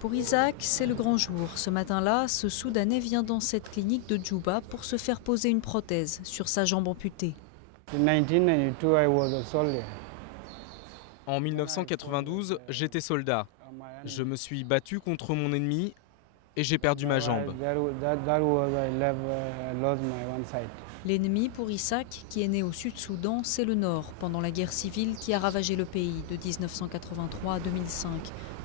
Pour Isaac, c'est le grand jour. Ce matin-là, ce Soudanais vient dans cette clinique de Djouba pour se faire poser une prothèse sur sa jambe amputée. En 1992, j'étais soldat. Je me suis battu contre mon ennemi et j'ai perdu ma jambe. L'ennemi pour Isaac, qui est né au Sud-Soudan, c'est le Nord, pendant la guerre civile qui a ravagé le pays de 1983 à 2005.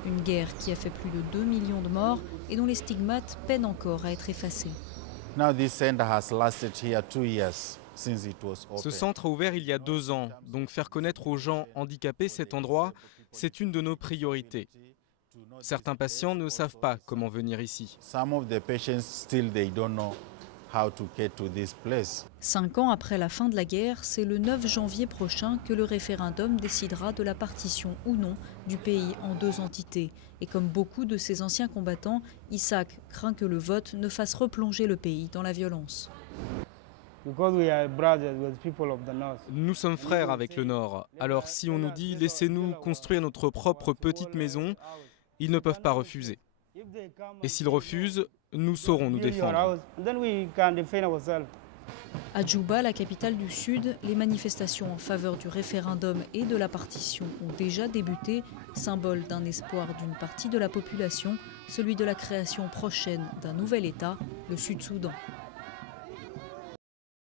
Une guerre qui a fait plus de 2 millions de morts et dont les stigmates peinent encore à être effacés. Ce centre a ouvert il y a 2 ans, donc faire connaître aux gens handicapés cet endroit, c'est une de nos priorités. Certains patients ne savent pas comment venir ici. 5 ans après la fin de la guerre, c'est le 9 janvier prochain que le référendum décidera de la partition ou non du pays en 2 entités. Et comme beaucoup de ses anciens combattants, Isaac craint que le vote ne fasse replonger le pays dans la violence. Nous sommes frères avec le Nord, alors si on nous dit « laissez-nous construire notre propre petite maison », ils ne peuvent pas refuser. Et s'ils refusent, nous saurons nous défendre. À Djouba, la capitale du Sud, les manifestations en faveur du référendum et de la partition ont déjà débuté, symbole d'un espoir d'une partie de la population, celui de la création prochaine d'un nouvel État, le Sud-Soudan.